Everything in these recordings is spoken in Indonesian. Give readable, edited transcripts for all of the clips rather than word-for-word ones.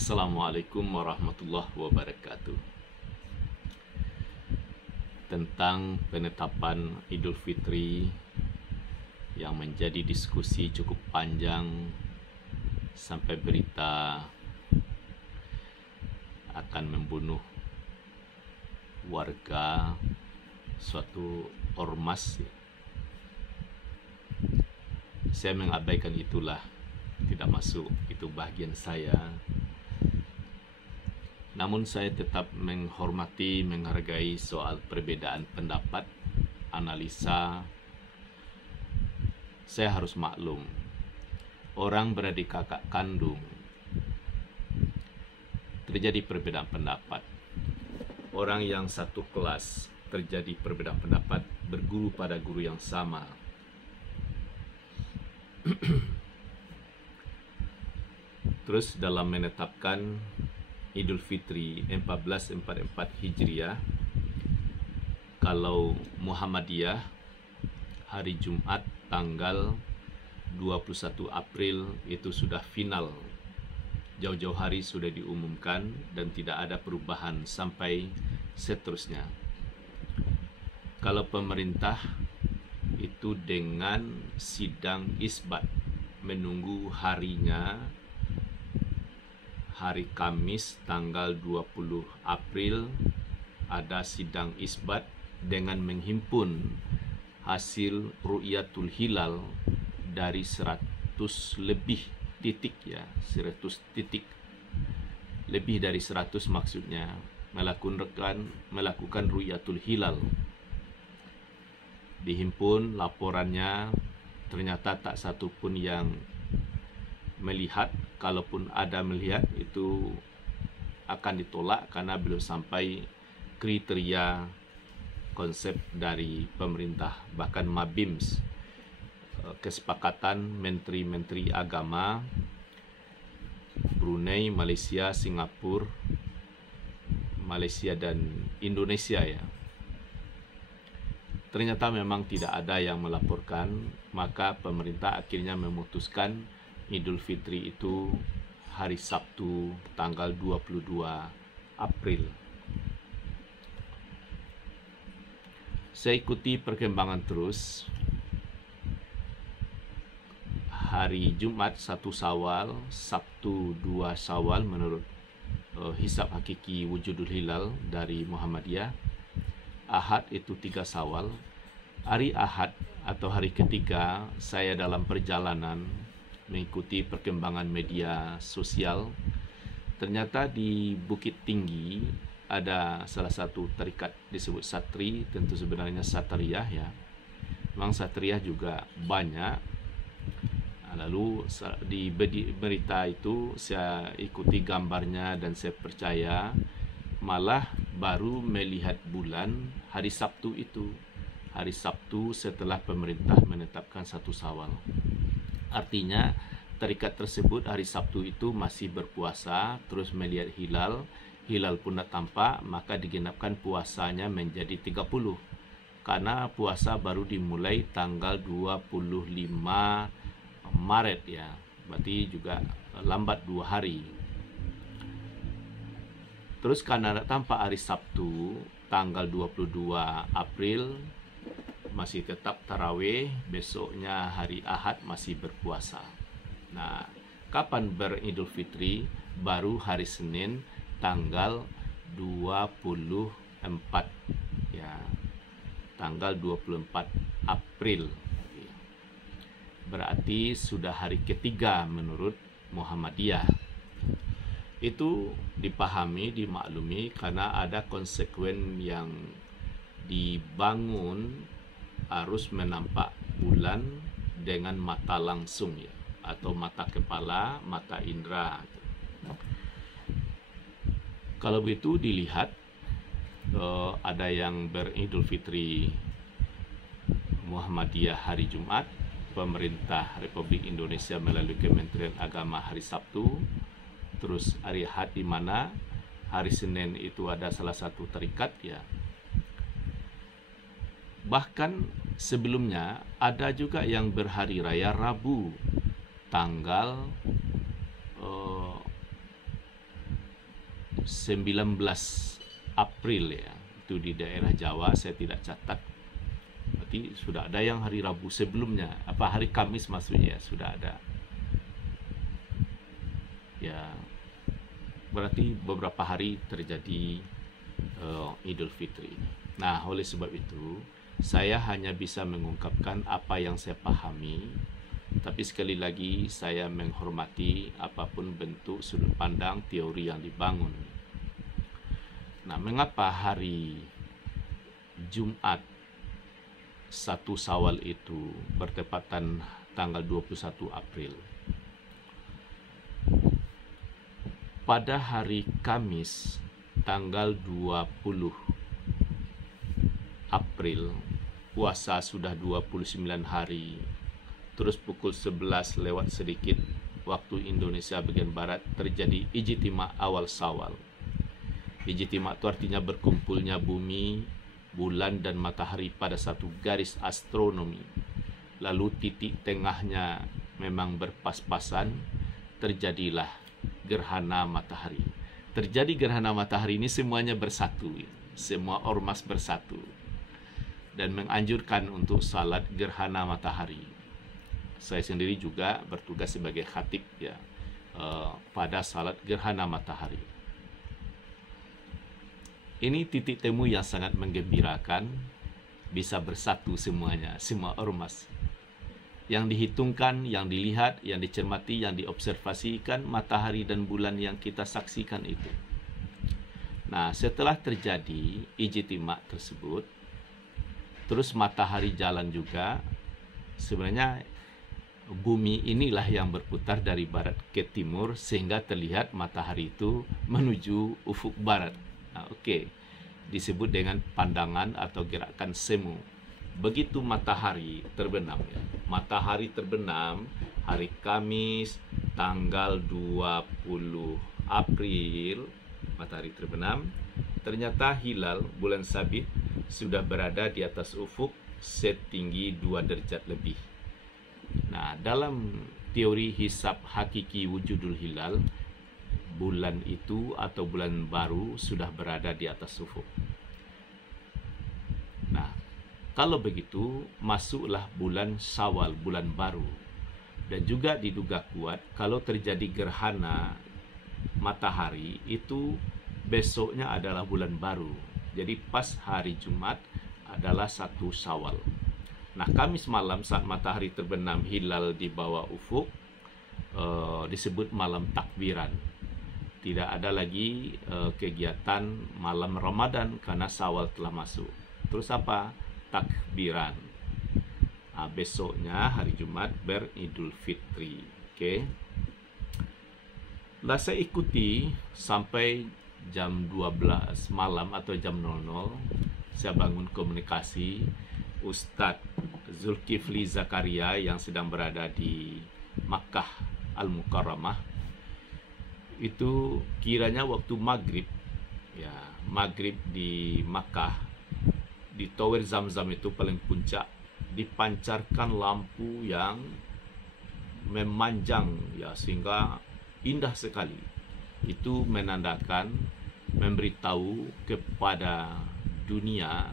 Assalamualaikum warahmatullahi wabarakatuh. Tentang penetapan Idul Fitri yang menjadi diskusi cukup panjang sampai berita akan membunuh warga suatu ormas. Saya mengabaikan itulah, tidak masuk, itu bagian saya. Namun saya tetap menghormati, menghargai soal perbedaan pendapat, analisa. Saya harus maklum, orang beradik kakak kandung, terjadi perbedaan pendapat. Orang yang satu kelas, terjadi perbedaan pendapat, berguru pada guru yang sama. Terus dalam menetapkan Idul Fitri 1444 Hijriah, kalau Muhammadiyah hari Jumat tanggal 21 April itu sudah final. Jauh-jauh hari sudah diumumkan dan tidak ada perubahan sampai seterusnya. Kalau pemerintah itu dengan sidang isbat, menunggu harinya, hari Kamis tanggal 20 April ada sidang isbat dengan menghimpun hasil ru'yatul hilal dari 100 lebih titik, ya, 100 titik, lebih dari 100 maksudnya, melakukan ru'yatul hilal. Dihimpun laporannya, ternyata tak satu pun yang melihat. Kalaupun ada melihat, itu akan ditolak karena belum sampai kriteria konsep dari pemerintah. Bahkan Mabims, kesepakatan menteri-menteri agama Brunei, Malaysia, Singapura, Malaysia dan Indonesia, ya, ternyata memang tidak ada yang melaporkan. Maka pemerintah akhirnya memutuskan Idul Fitri itu hari Sabtu tanggal 22 April. Saya ikuti perkembangan terus. Hari Jumat 1 Syawal, Sabtu 2 Syawal menurut hisab hakiki wujudul hilal dari Muhammadiyah. Ahad itu 3 Syawal. Hari Ahad atau hari ketiga, saya dalam perjalanan mengikuti perkembangan media sosial. Ternyata di Bukit Tinggi ada salah satu tarikat disebut Satri, tentu sebenarnya Satriyah, ya. Memang Satriyah juga banyak. Lalu di berita itu saya ikuti gambarnya dan saya percaya, malah baru melihat bulan hari Sabtu itu. Hari Sabtu setelah pemerintah menetapkan 1 Syawal. Artinya tarikat tersebut hari Sabtu itu masih berpuasa, terus melihat hilal. Hilal pun tak tampak, maka digenapkan puasanya menjadi 30. Karena puasa baru dimulai tanggal 25 Maret, ya. Berarti juga lambat 2 hari. Terus karena tak tampak hari Sabtu tanggal 22 April, masih tetap tarawih, besoknya hari Ahad masih berpuasa. Nah, kapan beridul fitri? Baru hari Senin tanggal 24, ya, tanggal 24 April. Berarti sudah hari ketiga menurut Muhammadiyah. Itu dipahami, dimaklumi karena ada konsekuen yang dibangun harus menampak bulan dengan mata langsung, ya, atau mata kepala, mata indera. Kalau begitu dilihat, ada yang beridul fitri Muhammadiyah hari Jumat, pemerintah Republik Indonesia melalui Kementerian Agama hari Sabtu, terus hari Ahad di mana hari Senin itu ada salah satu tarikat, ya. Bahkan sebelumnya ada juga yang berhari raya Rabu tanggal 19 April ya, itu di daerah Jawa, saya tidak catat. Berarti sudah ada yang hari Rabu sebelumnya, hari Kamis maksudnya sudah ada. Ya, berarti beberapa hari terjadi Idul Fitri. Nah, oleh sebab itu saya hanya bisa mengungkapkan apa yang saya pahami, tapi sekali lagi saya menghormati apapun bentuk sudut pandang teori yang dibangun. Nah, mengapa hari Jumat 1 Syawal itu bertepatan tanggal 21 April? Pada hari Kamis tanggal 20 April, puasa sudah 29 hari, terus pukul 11 lewat sedikit waktu Indonesia bagian Barat terjadi ijtima awal Syawal. Ijtima itu artinya berkumpulnya bumi, bulan dan matahari pada satu garis astronomi. Lalu titik tengahnya memang berpas-pasan, terjadilah gerhana matahari. Terjadi gerhana matahari ini semuanya bersatu, semua ormas bersatu dan menganjurkan untuk salat gerhana matahari. Saya sendiri juga bertugas sebagai khatib ya pada salat gerhana matahari. Ini titik temu yang sangat menggembirakan, bisa bersatu semuanya, semua ormas. Yang dihitungkan, yang dilihat, yang dicermati, yang diobservasikan matahari dan bulan yang kita saksikan itu. Nah, setelah terjadi ijtima tersebut, terus matahari jalan juga, sebenarnya bumi inilah yang berputar dari barat ke timur sehingga terlihat matahari itu menuju ufuk barat. Nah, disebut dengan pandangan atau gerakan semu. Begitu matahari terbenam ya. Matahari terbenam hari Kamis tanggal 20 April, matahari terbenam, ternyata hilal bulan sabit sudah berada di atas ufuk setinggi 2 derajat lebih. Nah, dalam teori hisab hakiki wujudul hilal, bulan itu atau bulan baru sudah berada di atas ufuk. Nah, kalau begitu masuklah bulan Syawal, bulan baru. Dan juga diduga kuat kalau terjadi gerhana matahari itu besoknya adalah bulan baru. Jadi pas hari Jumat adalah 1 Syawal. Nah, Kamis malam saat matahari terbenam hilal di bawah ufuk disebut malam takbiran. Tidak ada lagi kegiatan malam Ramadan karena Syawal telah masuk. Terus apa? Takbiran. Nah, besoknya hari Jumat beridul fitri. Lah saya ikuti sampai jam 12 malam atau jam 00. Saya bangun komunikasi Ustadz Zulkifli Zakaria yang sedang berada di Makkah Al-Mukarramah. Itu kiranya waktu maghrib ya, maghrib di Makkah, di Tower Zamzam itu paling puncak, dipancarkan lampu yang memanjang ya, sehingga indah sekali. Itu menandakan, memberitahu kepada dunia,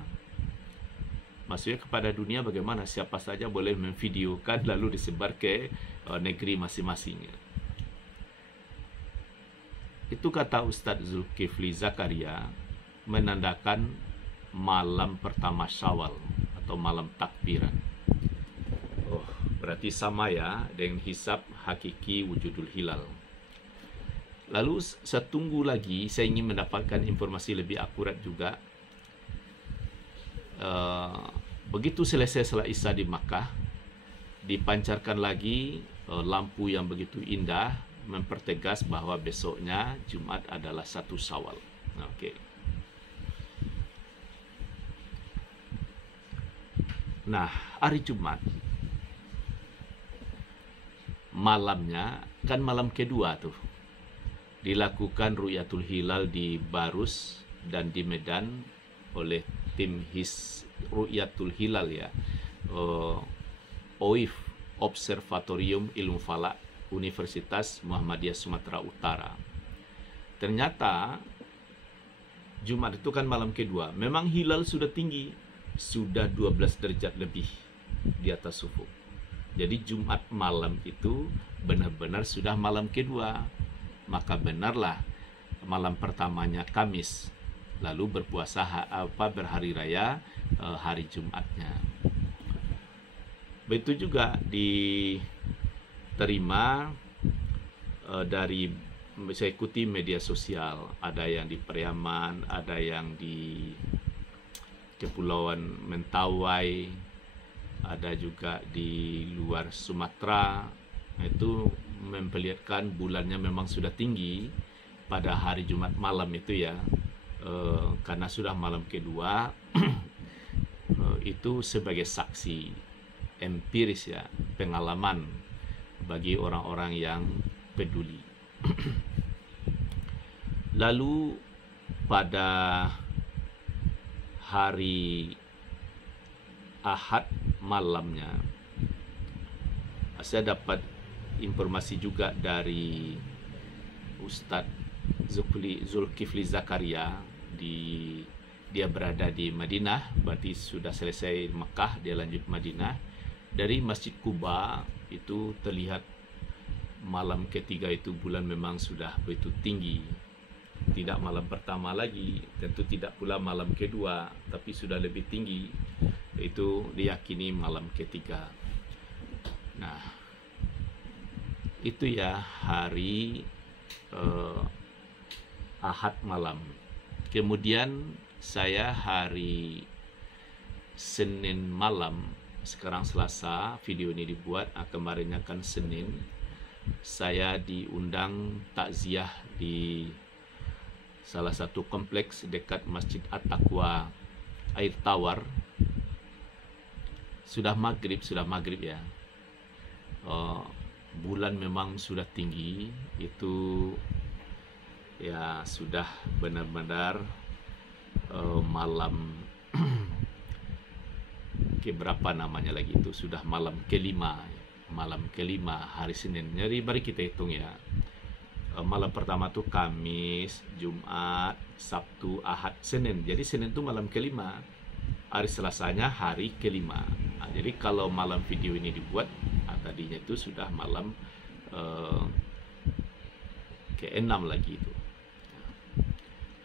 maksudnya kepada dunia bagaimana siapa saja boleh memvideokan lalu disebar ke negeri masing-masing. Itu kata Ustadz Zulkifli Zakaria menandakan malam pertama Syawal atau malam takbiran. Berarti sama ya dengan hisab hakiki wujudul hilal. Lalu saya tunggu lagi, saya ingin mendapatkan informasi lebih akurat juga. Begitu selesai salat Isya di Makkah, dipancarkan lagi lampu yang begitu indah mempertegas bahwa besoknya Jumat adalah 1 Syawal. Nah, hari Jumat malamnya kan malam kedua tuh dilakukan Ru'yatul Hilal di Barus dan di Medan oleh tim Ru'yatul Hilal ya, OIF, Observatorium Ilmu Falak Universitas Muhammadiyah Sumatera Utara. Ternyata Jumat itu kan malam kedua. Memang hilal sudah tinggi, sudah 12 derajat lebih di atas ufuk. Jadi Jumat malam itu benar-benar sudah malam kedua. Maka benarlah malam pertamanya Kamis, lalu berpuasa berhari raya hari Jumatnya. Begitu juga diterima dari saya ikuti media sosial, ada yang di Periaman, ada yang di Kepulauan Mentawai, ada juga di luar Sumatera. Itu memperlihatkan bulannya memang sudah tinggi pada hari Jumat malam itu ya, karena sudah malam kedua. Itu sebagai saksi empiris ya, pengalaman bagi orang-orang yang peduli. Lalu pada hari Ahad malamnya, saya dapat informasi juga dari Ustadz Zulkifli Zakaria. Dia berada di Madinah, berarti sudah selesai Mekah, dia lanjut Madinah. Dari Masjid Kuba itu terlihat malam ketiga itu bulan memang sudah begitu tinggi. Tidak malam pertama lagi, tentu tidak pula malam kedua, tapi sudah lebih tinggi. Itu diyakini malam ketiga. Nah, itu ya hari Ahad malam. Kemudian saya hari Senin malam, sekarang Selasa, video ini dibuat, kemarinnya kan Senin, saya diundang takziah di salah satu kompleks dekat Masjid At-Taqwa Air Tawar. Sudah maghrib ya. Bulan memang sudah tinggi, itu ya sudah benar-benar malam keberapa namanya lagi, itu sudah malam kelima hari Senin. Jadi mari kita hitung ya, malam pertama tuh Kamis, Jumat, Sabtu, Ahad, Senin. Jadi Senin itu malam kelima, hari Selasanya hari kelima. Nah, jadi kalau malam video ini dibuat, tadinya itu sudah malam ke-6 lagi itu.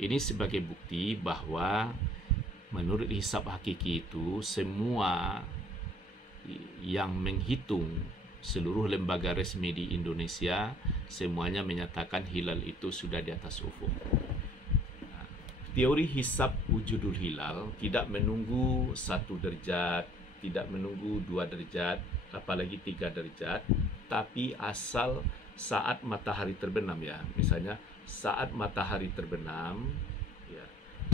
Ini sebagai bukti bahwa menurut hisab hakiki itu semua yang menghitung, seluruh lembaga resmi di Indonesia semuanya menyatakan hilal itu sudah di atas ufuk. Nah, teori hisab wujudul hilal tidak menunggu 1 derajat, tidak menunggu 2 derajat, apalagi 3 derajat, tapi asal saat matahari terbenam ya. Misalnya saat matahari terbenam ya,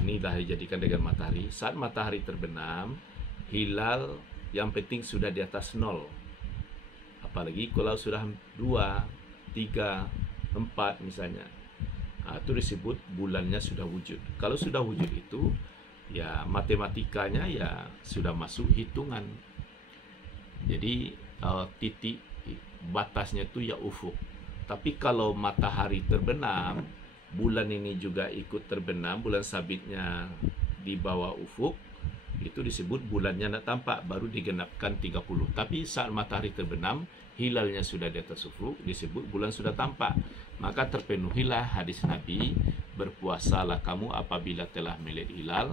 ini dah dijadikan dengan matahari. Saat matahari terbenam, hilal yang penting sudah di atas 0. Apalagi kalau sudah 2, 3, 4 misalnya, itu disebut bulannya sudah wujud. Kalau sudah wujud itu ya matematikanya ya sudah masuk hitungan. Jadi titik batasnya itu ya ufuk. Tapi kalau matahari terbenam, bulan ini juga ikut terbenam, bulan sabitnya di bawah ufuk, itu disebut bulannya tidak tampak, baru digenapkan 30. Tapi saat matahari terbenam, hilalnya sudah di atas ufuk, disebut bulan sudah tampak. Maka terpenuhilah hadis Nabi, berpuasalah kamu apabila telah melihat hilal.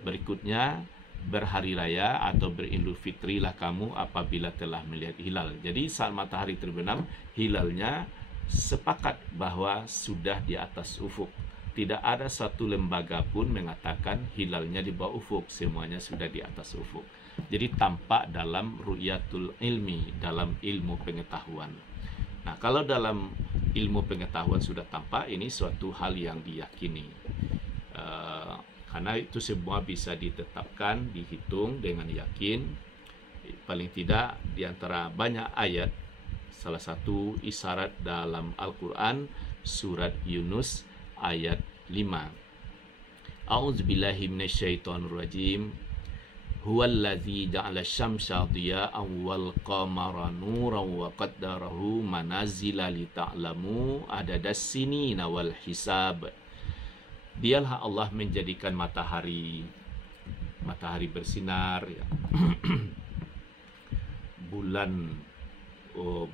Berikutnya, berhari raya atau beridul fitri lah kamu apabila telah melihat hilal. Jadi saat matahari terbenam, hilalnya sepakat bahwa sudah di atas ufuk. Tidak ada satu lembaga pun mengatakan hilalnya di bawah ufuk, semuanya sudah di atas ufuk. Jadi tampak dalam ru'yatul ilmi, dalam ilmu pengetahuan. Nah, kalau dalam ilmu pengetahuan sudah tampak, ini suatu hal yang diyakini. Karena itu semua bisa ditetapkan, dihitung dengan yakin. Paling tidak di antara banyak ayat, salah satu isyarat dalam Al-Quran, surat Yunus ayat 5. A'udzubillahi minasyaitonirrajim. Huwallazi ja'ala syamsa diya'an wal qamara nuran wa qaddarahu manazila li ta'lamu adadas sinina wal hisab. Dialah Allah menjadikan matahari bersinar, ya.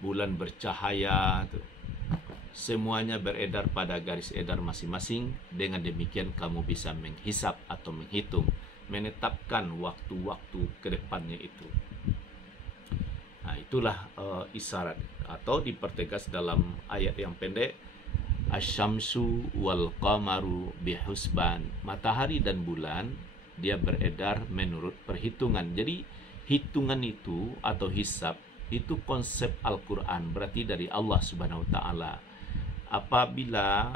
bulan bercahaya, tuh. Semuanya beredar pada garis edar masing-masing. Dengan demikian kamu bisa menghisap atau menghitung, menetapkan waktu-waktu ke depannya itu. Nah, itulah isyarat, atau dipertegas dalam ayat yang pendek, asyamsu wal qamaru bihusban. Matahari dan bulan dia beredar menurut perhitungan. Jadi hitungan itu atau hisab itu konsep Al-Quran, berarti dari Allah Subhanahu wa Ta'ala. Apabila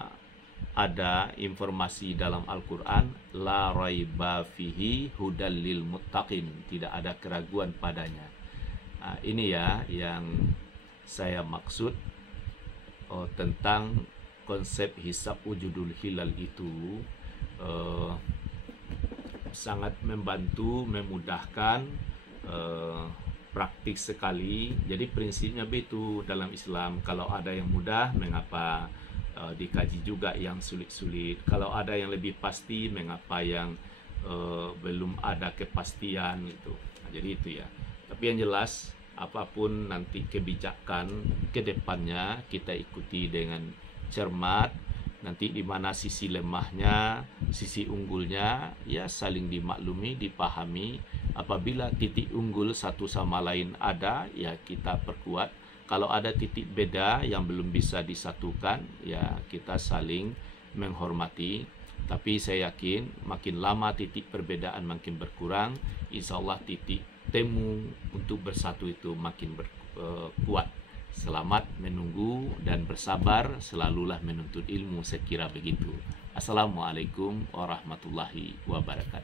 ada informasi dalam Al-Quran, la raiba fihi hudal lil muttaqin, tidak ada keraguan padanya. Nah, ini ya yang saya maksud tentang konsep hisab wujudul hilal itu. Sangat membantu, memudahkan, praktik sekali. Jadi prinsipnya begitu dalam Islam. Kalau ada yang mudah, mengapa dikaji juga yang sulit-sulit. Kalau ada yang lebih pasti, mengapa yang belum ada kepastian gitu. Nah, jadi itu ya. Tapi yang jelas, apapun nanti kebijakan ke depannya kita ikuti dengan cermat. Nanti di mana sisi lemahnya, sisi unggulnya, ya saling dimaklumi, dipahami. Apabila titik unggul satu sama lain ada, ya kita perkuat. Kalau ada titik beda yang belum bisa disatukan, ya kita saling menghormati. Tapi saya yakin makin lama titik perbedaan makin berkurang, insya Allah titik temu untuk bersatu itu makin kuat. Selamat menunggu dan bersabar, selalulah menuntut ilmu, sekira begitu. Assalamualaikum warahmatullahi wabarakatuh.